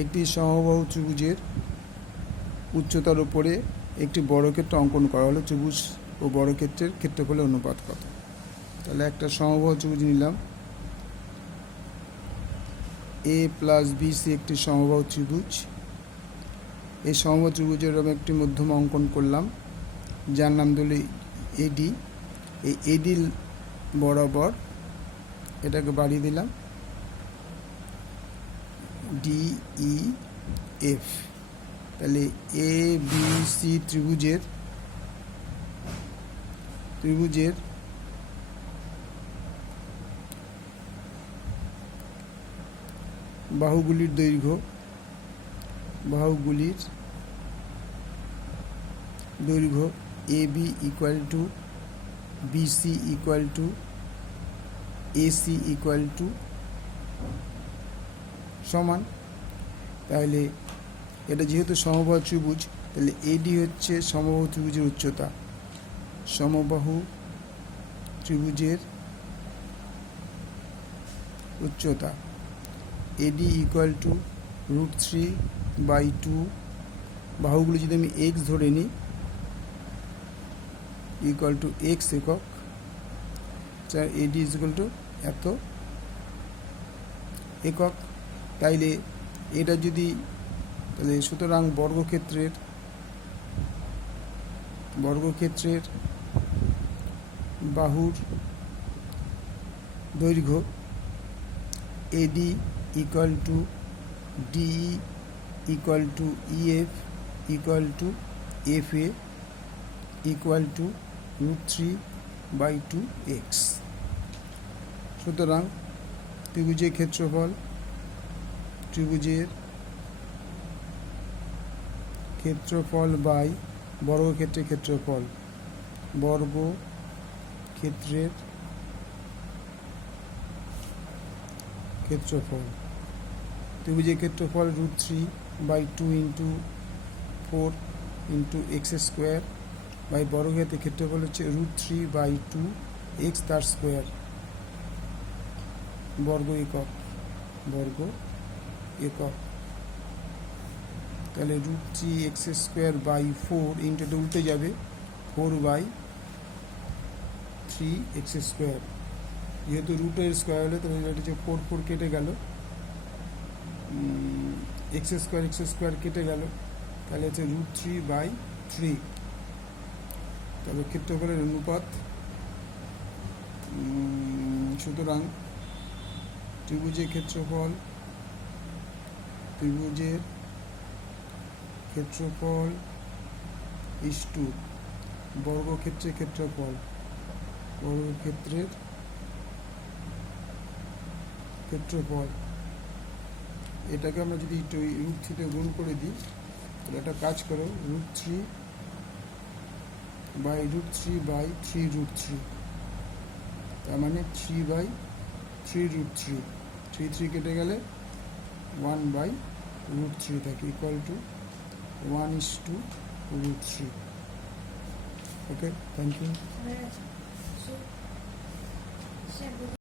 একটি সমবাহু ত্রিভুজের উচ্চতার উপরে একটি বর্গক্ষেত্র অঙ্কন করা হলো। ত্রিভুজ ও বর্গক্ষেত্রের ক্ষেত্রফলের অনুপাত কত? তাহলে একটা সমবাহু ত্রিভুজ নিলাম, এ প্লাস বি সি একটি সমবাহু ত্রিভুজ। এই সমবাহু ত্রিভুজের আমি একটি মধ্যমা অঙ্কন করলাম, যার নাম দিল এডি। এই এডি বরাবর এটাকে বাড়িয়ে দিলাম ডিই এফ। তাহলে এ বি সি ত্রিভুজের বাহুগুলির দৈর্ঘ্য A B equal to BC equal to AC equal to সমান। তাহলে এটা যেহেতু সমবাহু ত্রিভুজ, তাহলে এডি হচ্ছে সমবাহু ত্রিভুজের উচ্চতা। সমবাহু ত্রিভুজের উচ্চতা এডি ইকুয়াল টু √3/2। বাহুগুলি যদি আমি এক্স ধরে নিই, ইকুয়াল টু এক্স একক, এডি ইজ ইকুয়াল টু এত একক। তাইলে এটা যদি, তাহলে সুতরাং বর্গক্ষেত্রের বাহুর দৈর্ঘ্য AD equal to DE equal to EF equal to F A equal to √3/2 X. সুতরাং ত্রিভুজের ক্ষেত্রফল বাই বর্গক্ষেত্রের ক্ষেত্রফল, বর্গক্ষেত্রের ক্ষেত্রফল। ত্রিভুজের ক্ষেত্রফল √3/2 into 4 into X square by বর্গক্ষেত্রের ক্ষেত্রফল হচ্ছে √3/2 এক্স তার স্কোয়ার, বর্গ একক। তাহলে √3x²/4 ইন্টুটা উল্টে যাবে 4/3x²। যেহেতু রুটের স্কোয়ার হলে তাহলে এটা হচ্ছে 4 কেটে গেল, x² কেটে গেল, তাহলে হচ্ছে √3/3। তবে ক্ষেত্রফলের অনুপাত। সুতরাং ত্রিভুজের ক্ষেত্রফল ইস্টু বর্গক্ষেত্রের ক্ষেত্রফল, এটাকে আমরা যদি √3 গুণ করে দিই, তাহলে একটা কাজ করো, √3/3/3√3, তার মানে 3/3√3। 3 কেটে গেলে 1/√3 থাকে, equal to 1:√3। Okay, thank you.